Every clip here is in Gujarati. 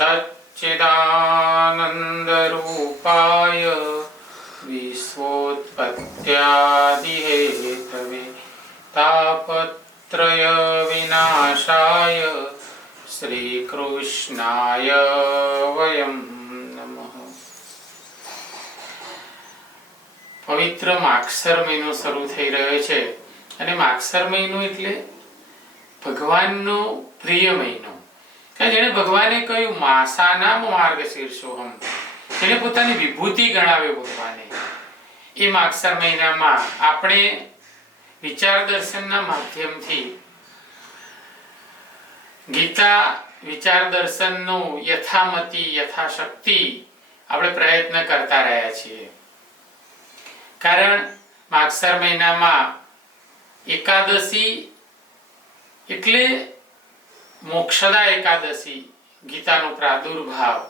सच्चिदानन्दरूपाय विश्वोत्पत्त्यादिहेतवे तापत्रयविनाशाय શ્રીકૃષ્ણાય વયમ નમઃ પવિત્ર માક્ષર મહિનો શરૂ થઈ રહ્યો છે અને માક્ષર મહિનો એટલે ભગવાનનો પ્રિય મહિનો જેણે ભગવાને કહ્યું માસાના માર્ગ શીર્ષોહમ જેને પોતાની વિભૂતિ ગણાવ્યો ભગવાને. એ માગસર મહિનામાં આપણે વિચાર દર્શનના માધ્યમથી ગીતા વિચાર દર્શનનું યથામતી, યથાશક્તિ આપણે પ્રયત્ન કરતા રહ્યા છીએ. કારણ માગસર મહિનામાં એકાદશી એટલે મોક્ષદા એકાદશી ગીતાનો પ્રાદુર્ભાવ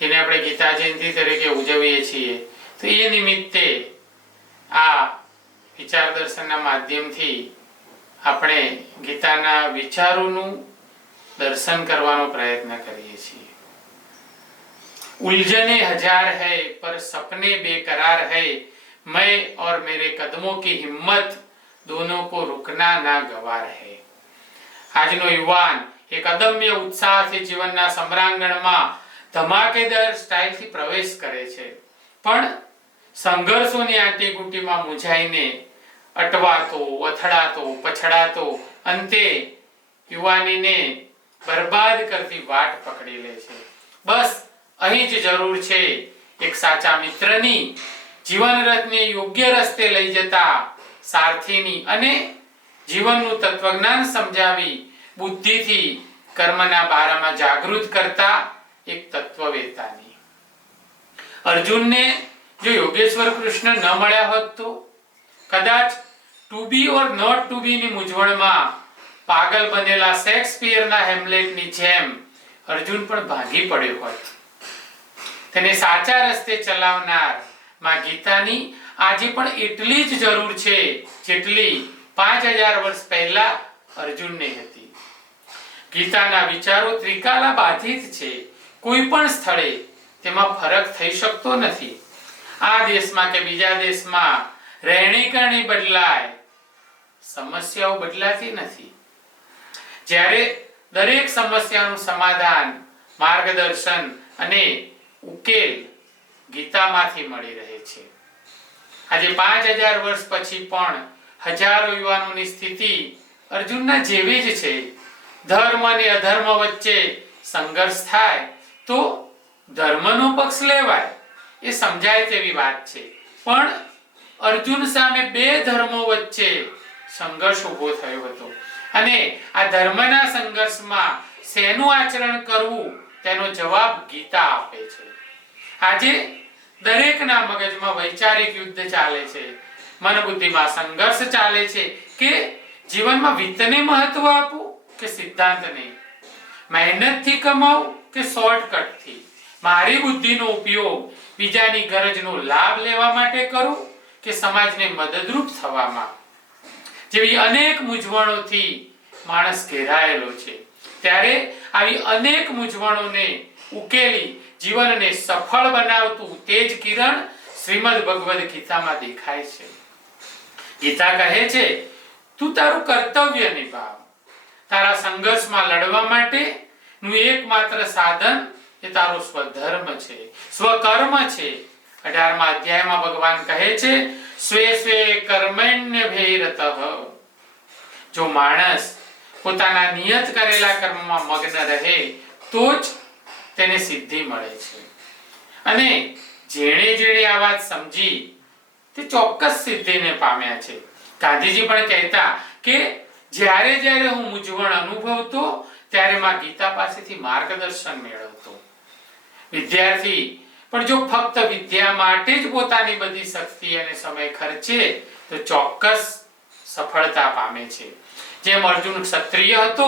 જેને આપણે ગીતા જયંતિ તરીકે ઉજવીએ છીએ તો એ નિમિત્તે આ વિચાર દર્શનના માધ્યમથી આપણે ગીતાના વિચારોનું દર્શન કરવાનો પ્રયત્ન કરીએ છીએ उलझने हजार है पर सपने बेकरार है मैं और मेरे कदमों की हिम्मत दोनों को रुकना ना गवार है આજનો યુવાન એક અદમ્ય ઉત્સાહથી જીવનના સમ્રાંગણમાં ધમાકેદાર સ્ટાઇલથી પ્રવેશ કરે છે. પણ સંઘર્ષોની આંટીગુટીમાં મૂંઝાઈને અટવાતો, અથડાતો, પછડાતો, અંતે યુવાનીને બરબાદ કરતી વાટ પકડી લે છે. બસ, અહીં જ જરૂર છે એક સાચા મિત્રની જીવન રથને યોગ્ય રસ્તે લઈ જતા સારથીની અને જીવનનું તત્વજ્ઞાન સમજાવી બુદ્ધિથી કર્મના બારામાં જાગૃત કરતા એક તત્વવેતાની. અર્જુનને જો યોગેશ્વર કૃષ્ણ ન મળ્યા હોત તો, કદાચ to be or not to be ની મૂંઝવણમાં પાગલ બનેલા શેક્સપિયરના હેમ્લેટની જેમ અર્જુન પણ ભાગી પડ્યો હોત. તેને સાચા રસ્તે ચલાવનારમાં ગીતાની આજે પણ એટલી જ જરૂર છે જેટલી પાંચ હજાર વર્ષ પહેલા અર્જુનને હતી. ગીતાના વિચારો ત્રિકાલા બાધિત છે. કોઈ પણ સ્થળે તેમાં ફરક થઈ શકતો નથી. આ દેશમાં કે બીજા દેશમાં રહેણી કરણી બદલાય. સમસ્યાઓ બદલાતી નથી. જ્યારે દરેક સમસ્યાનું સમાધાન, માર્ગદર્શન અને ઉકેલ ગીતામાંથી મળી રહે છે. આજે પાંચ હજાર વર્ષ પછી પણ હજારો યુવાનોની સ્થિતિ અર્જુનના જેવી જ છે. ધર્મ અને અધર્મ વચ્ચે સંઘર્ષ થાય તો ધર્મનો પક્ષ લેવાય, એ સમજાય તેવી વાત છે. પણ અર્જુન સામે બે ધર્મો વચ્ચે સંઘર્ષ ઊભો થયો હતો. અને આ ધર્મના સંઘર્ષમાં શેનું આચરણ કરવું તેનો જવાબ ગીતા આપે છે. આજે દરેકના મગજમાં વૈચારિક યુદ્ધ ચાલે છે. મન બુદ્ધિમાં સંઘર્ષ ચાલે છે કે જીવનમાં વિત્તને મહત્વ આપવું કે સિદ્ધાંતને મહેનતથી કમાવું કે શોર્ટકટથી? મારી બુદ્ધિનો ઉપયોગ બીજાની ગરજનો લાભ લેવા માટે કરું કે સમાજને મદદરૂપ થવામાં? જેવી અનેક મૂંઝવણોથી માણસ ઘેરાયેલો છે. ત્યારે આવી અનેક મૂંઝવણોને ઉકેલી જીવનને સફળ બનાવતું તેજ કિરણ શ્રીમદ ભગવદ ગીતામાં દેખાય છે. ગીતા કહે છે તું તારું કર્તવ્ય નિભાવ. તારા સંઘર્ષમાં લડવા માટે નું એકમાત્ર સાધન એ તારો સ્વધર્મ છે. સ્વકર્મ છે. અઢારમા અધ્યાયમાં ભગવાન કહે છે, સ્વે સ્વે કર્મણ્ય ભેરતઃ. જો માણસ પોતાના નિયત કરેલા કર્મમાં મગ્ન રહે, તો જ તેને સિદ્ધિ મળે છે. અને જેણે જેણે આ વાત સમજી, તે ચોક્કસ સિદ્ધિને પામ્યા છે. ગાંધીજી પણ કહેતા કે જ્યારે જ્યારે હું મૂંઝવણ અનુભવતો, ત્યારે માં ગીતા પાસેથી માર્ગદર્શન મેળવતો. વિદ્યાર્થી, પણ જો ફક્ત વિદ્યા માટે જ પોતાની બધી શક્તિ અને સમય ખર્ચે, તો ચોક્કસ સફળતા પામે છે. જેમ અર્જુન ક્ષત્રિય હતો,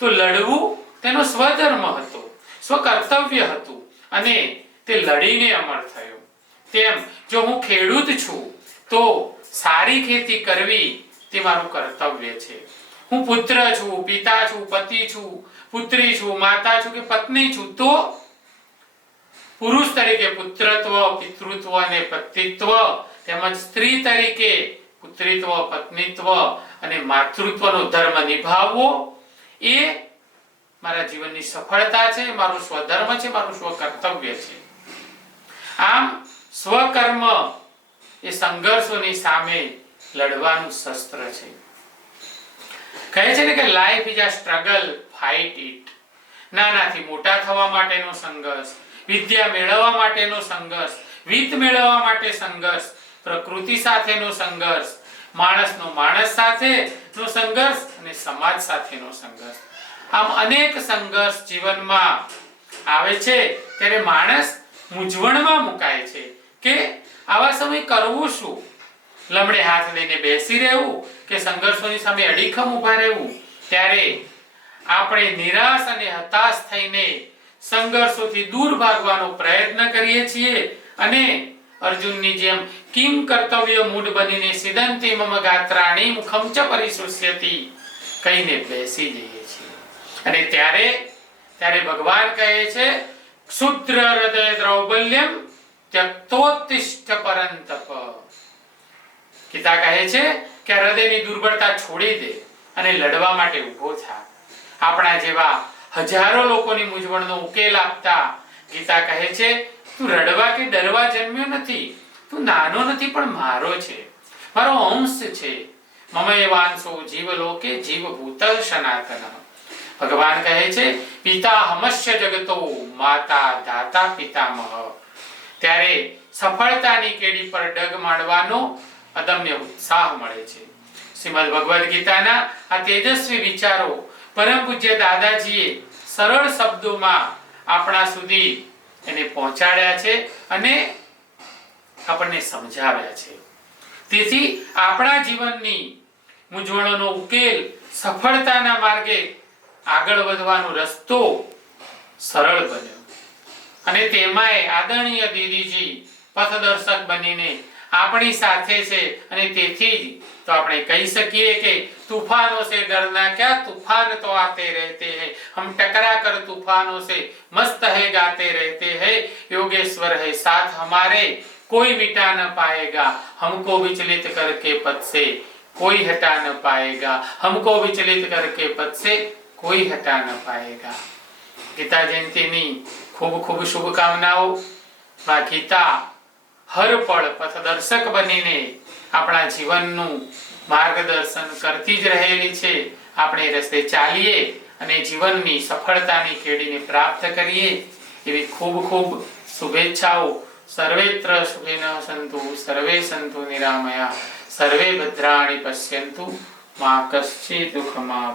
તો લડવું તેનો સ્વધર્મ હતો, સ્વકર્તવ્ય હતું, અને તે લડીને અમર થયો. તેમ, જો હું ખેડૂત છું, તો સારી ખેતી કરવી તે મારું કર્તવ્ય છે. હું પુત્ર છું, પિતા છું, પતિ છું, પુત્રી છું, માતા છું કે પત્ની છું, તો પુરુષ તરીકે પુત્રત્વ, પિતૃત્વ અને પતિત્વ તેમજ સ્ત્રી તરીકે પુત્રીત્વ, પત્નીત્વ અને માતૃત્વનો ધર્મ નિભાવવો એ મારા જીવનની સફળતા છે, મારું સ્વધર્મ છે, મારું સ્વકર્તવ્ય છે. આમ સ્વકર્મ એ સંઘર્ષોની સામે લડવાનું શસ્ત્ર છે. કહે છે ને કે life is a struggle fight it નાનાથી મોટા થવા માટેનો સંઘર્ષ, વિદ્યા મેળવવા માટેનો સંઘર્ષ, વિત મેળવવા માટે સંઘર્ષ, પ્રકૃતિ સાથેનો સંઘર્ષ, માણસનો માણસ સાથેનો સંઘર્ષ અને સમાજ સાથેનો સંઘર્ષ. આમ અનેક સંઘર્ષ જીવનમાં આવે છે, ત્યારે માણસ મૂંઝવણમાં મુકાય છે કે આવા સમય કરવું શું? લમડે હાથ લઈને બેસી રહેવું કે સંઘર્ષોની સામે અડીખમ ઊભા રહેવું? ત્યારે આપણે નિરાશ અને હતાશ થઈને સંઘર્ષોથી દૂર ભાગવાનો પ્રયત્ન કરીએ છીએ અને અર્જુનની જેમ કિમ કર્તવ્ય મૂઢ બનીને સિદંતી મમ ગાત્રાણી મુખમ ચ પરિશુષ્યતિ કહીને બેસી જઈએ છીએ. અને ત્યારે ત્યારે ભગવાન કહે છે ક્ષુદ્ર હૃદય દ્રૌબલ્યમ ત્યક્તોત્તિષ્ઠ કહે છે કે હૃદયની દુર્બળતા છોડી દે અને લડવા માટે ઊભો થા. આપણા જેવા હજારો લોકોની મૂંઝવણનો ઉકેલ આપતા ગીતા કહે છે, તું રડવા કે ડરવા જન્મ્યો નથી? તું નાનો નથી, પણ મારો છે. મારો અંશ છે. મમ એવાંશો જીવ લોકે જીવ ભૂતલ સનાતન. ભગવાન કહે છે પિતા હમસ્ય જગતો માતા દાતા પિતામહ. ત્યારે સફળતાની કેડી પર ડગ માંડવાનો અદમ્ય ઉત્સાહ મળે છે. શ્રીમદ ભગવદ્ ગીતાના આ તેજસ્વી વિચારો પરમ પૂજ્ય દાદાજીએ સરળ શબ્દોમાં આપણા સુધી એને પહોંચાડ્યા છે અને આપણને સમજાવ્યા છે. તેથી આપણા જીવનની મૂંઝવણોનો ઉકેલ સફળતાના માર્ગે આગળ વધવાનો રસ્તો સરળ બન્યો. અને તેમાંય આદરણીય દીદીજી પથદર્શક બનીને આપણી સાથે છે અને તેથી જ તો આપણે કહી શકીએ કે તૂફાનો સે ડરના ક્યા તૂફાન તો આતે રહેતે હૈ? હમ ટકરા કર તૂફાનો સે, મસ્ત હૈ ગાતે રહેતે હૈ? યોગેશ્વર હૈ, સાથ હમારે कोई मिटा न पाएगा हमको विचलित करके पद से कोई हटा न पाएगा हमको विचलित करके पद से कोई हटा न पाएगा गीता जयंती ખૂબ ખૂબ શુભકામનાઓ. માં ગીતા હર પથદર્શક બનીને આપણા જીવનનું માર્ગદર્શન કરતી જ રહેલી છે. આપણે રસ્તે ચાલીએ અને જીવનની સફળતાની કેડીને પ્રાપ્ત કરીએ. એવી ખૂબ ખૂબ શુભેચ્છાઓ. સર્વેત્ર શુભેન સંતુ, સર્વે સંતુ નિરામયા. સર્વે ભદ્રાણી પશ્યંતુ. મા કશ્ચિ દુઃખમાં